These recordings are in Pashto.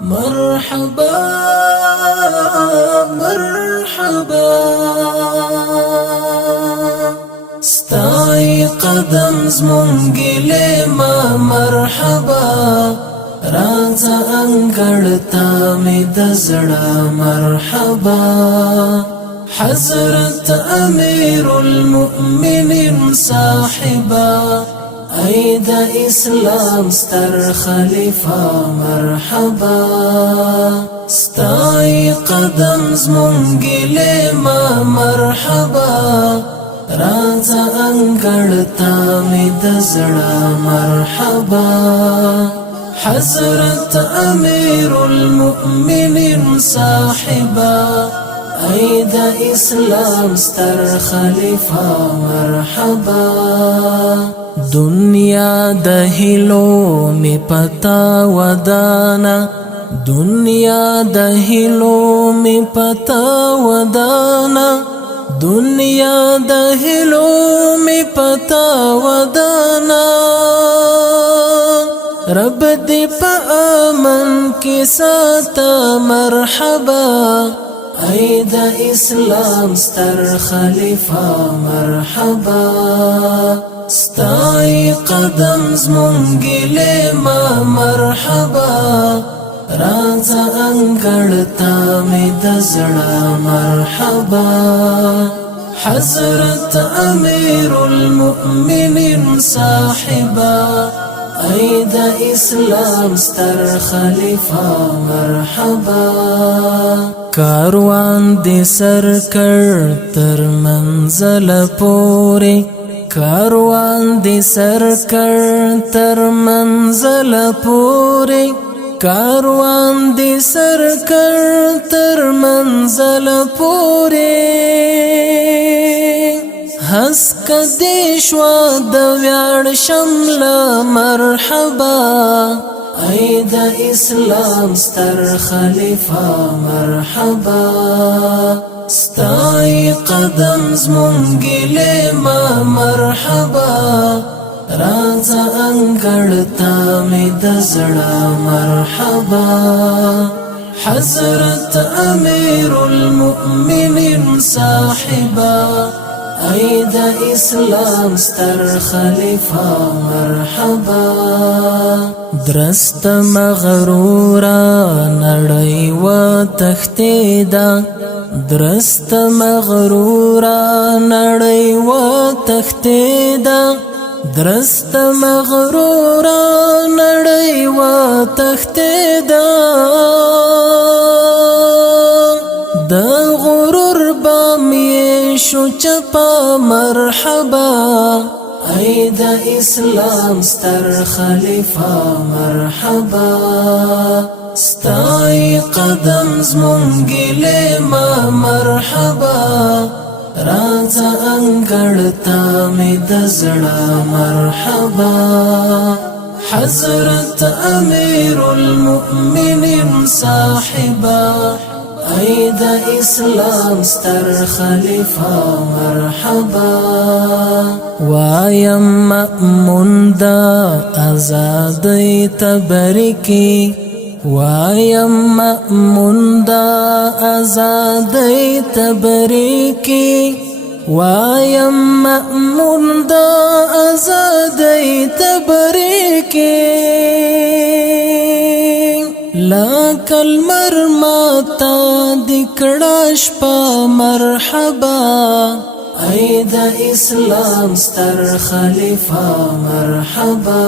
مرحبا مرحبا ستای قدم زمونگی ما مرحبا رازا انگڑتا می دزڑا مرحبا حضرت امیر المؤمنین صاحبا اید اسلام ستر خلیفہ مرحبا ستای قدم زمونگی ما مرحبا رازا انگڑتا می دزڑا مرحبا حضرت امیر المؤمنین صاحبا اید اسلام ستر خلیفہ مرحبا دنیا دهلو می پتا ودانا دنیا دهلو می پتا ودانا دنیا دهلو می پتا ودانا رب دی پا آمن کی ساتا مرحبا اید اسلام ستر خلیفہ مرحبا ستای قدم زمونگی ما مرحبا رازا انگڑتا می دزڑا مرحبا حضرت امیر المؤمنین صاحبا اید اسلام ستر خلیفہ مرحبا کاروان دی سر کر تر منزل پوری کاروان دی سر کر تر منزل پوری کاروان دی سر کر تر منزل پوری حسک دیشوا دویار شمل مرحبا اید اسلام ستر خلیفہ مرحبا ستای قدم زمونگی ما مرحبا رازا انگڑتا می دزڑا مرحبا حضرت امیر المؤمنین صاحبا اید اسلام ستر خلیفہ مرحبا درست مغرورا نڑی و تختیدا درست مغرورا نڑی و تختیدا درست مغرورا نڑی و تختیدا دا غرور بامی شو چپا مرحبا اید اسلام ستر خلیفہ مرحبا ستای قدم زمونگی ما مرحبا رازا انگڑتا می دزڑا مرحبا حضرت امیر المؤمنین صاحبا اید اسلام ستر خلیفہ مرحبا وایم مأمون دا ازادی تبریکی وایم مأمون دا ازادی تبریکی وایم مأمون دا ازادی تبریکی لاک المرماتا دکڑاش پا مرحبا اید اسلام ستر خلیفہ مرحبا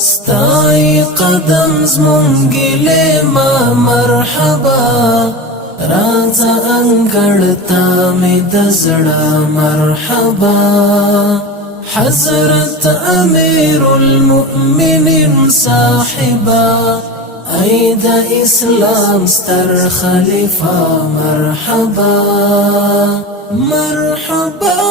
ستای قدم زمونگی ما مرحبا رازا انگڑتا می دزڑا مرحبا حضرت امیر المؤمنین صاحبا اید اسلام ستر خلیفہ مرحبا مرحبا